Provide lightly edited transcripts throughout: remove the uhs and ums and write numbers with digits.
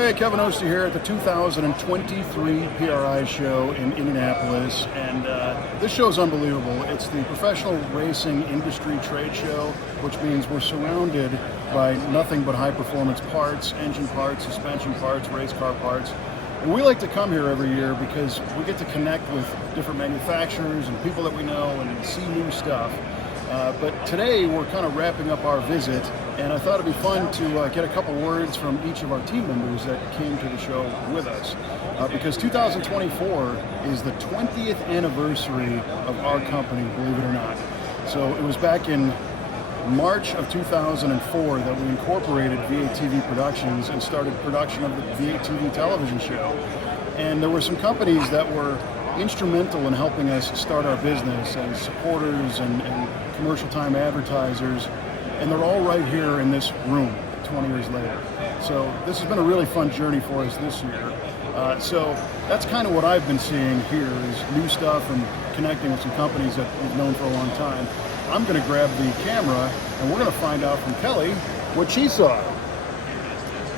Hey, Kevin Oster here at the 2023 PRI Show in Indianapolis, and this show is unbelievable. It's the professional racing industry trade show, which means we're surrounded by nothing but high-performance parts, engine parts, suspension parts, race car parts. And we like to come here every year because we get to connect with different manufacturers and people that we know and see new stuff. But today we're kind of wrapping up our visit, and I thought it'd be fun to get a couple words from each of our team members that came to the show with us. Because 2024 is the 20th anniversary of our company, believe it or not. So it was back in March of 2004 that we incorporated V8TV Productions and started production of the V8TV Television show. And there were some companies that were instrumental in helping us start our business as supporters and commercial time advertisers, and they're all right here in this room 20 years later. So this has been a really fun journey for us this year. So that's kind of what I've been seeing here is new stuff and connecting with some companies that we've known for a long time. I'm going to grab the camera and we're going to find out from Kelly what she saw.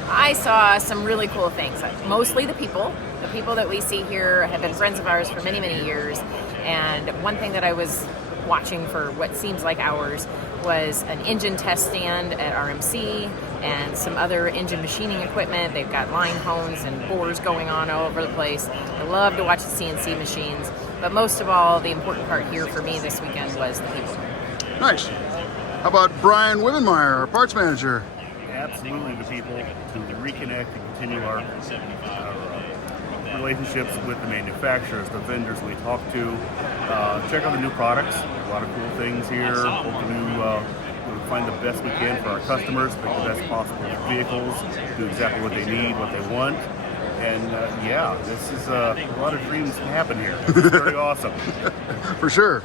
I saw some really cool things. Mostly the people. The people that we see here have been friends of ours for many, many years. And one thing that I was watching for what seems like hours was an engine test stand at RMC and some other engine machining equipment. They've got line hones and bores going on all over the place. I love to watch the CNC machines. But most of all, the important part here for me this weekend was the people. Nice. How about Brian Wibbenmeyer, our parts manager? Absolutely, the people to reconnect and continue our relationships with the manufacturers, the vendors we talk to. Check out the new products. A lot of cool things here. Hopefully we'll find the best we can for our customers, make the best possible vehicles, do exactly what they need, what they want. And yeah, this is a lot of dreams happen here. It's very awesome. For sure.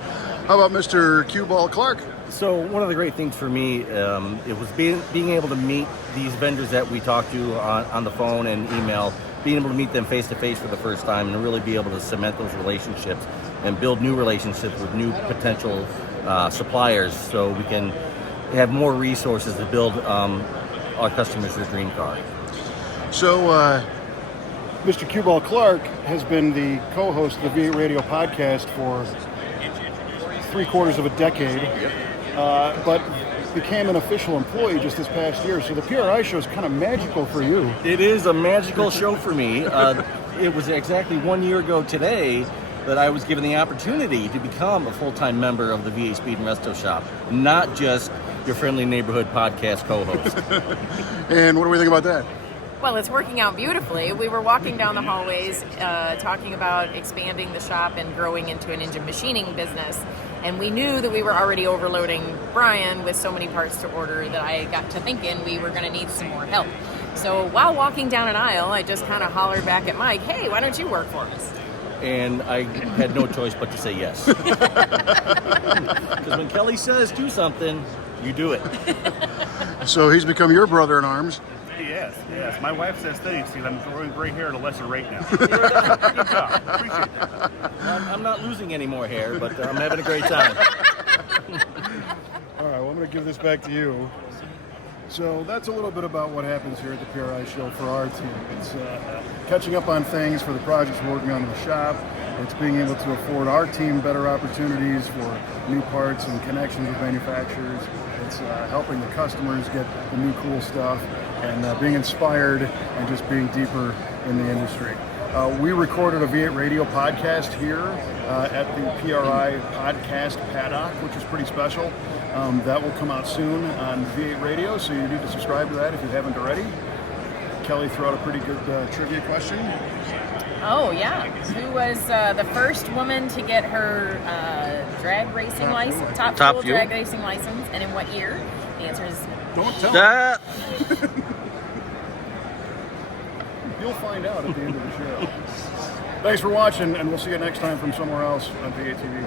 How about Mr. Q-Ball Clark? So one of the great things for me, it was being able to meet these vendors that we talked to on the phone and email, being able to meet them face to face for the first time and really be able to cement those relationships and build new relationships with new potential suppliers so we can have more resources to build our customers their dream car. So Mr. Q-Ball Clark has been the co-host of the V8 Radio podcast for 3/4 of a decade, but became an official employee just this past year. So the PRI show is kind of magical for you. It is a magical show for me. It was exactly 1 year ago today that I was given the opportunity to become a full-time member of the V8 Speed and Resto shop, not just your friendly neighborhood podcast co-host. And what do we think about that? Well, it's working out beautifully. We were walking down the hallways talking about expanding the shop and growing into an engine machining business. And we knew that we were already overloading Brian with so many parts to order that I got to thinking we were going to need some more help. So while walking down an aisle, I just kind of hollered back at Mike, hey, why don't you work for us? And I had no choice but to say yes. Because when Kelly says do something, you do it. So he's become your brother in arms. Yes. My wife says thanks, because I'm growing gray hair at a lesser rate now. Good job. Appreciate that. I'm not losing any more hair, but I'm having a great time. All right, well, I'm going to give this back to you. So that's a little bit about what happens here at the PRI show for our team. It's catching up on things for the projects we're working on in the shop. It's being able to afford our team better opportunities for new parts and connections with manufacturers. It's helping the customers get the new cool stuff and being inspired and just being deeper in the industry. We recorded a V8 Radio podcast here at the PRI Podcast Paddock, which is pretty special. That will come out soon on V8 Radio, so you need to subscribe to that if you haven't already. Kelly threw out a pretty good trivia question. Oh, yeah. Who was the first woman to get her drag racing license, top fuel drag racing license, and in what year? The answer is... Don't tell That. You'll find out at the end of the show. Thanks for watching, and we'll see you next time from somewhere else on V8TV.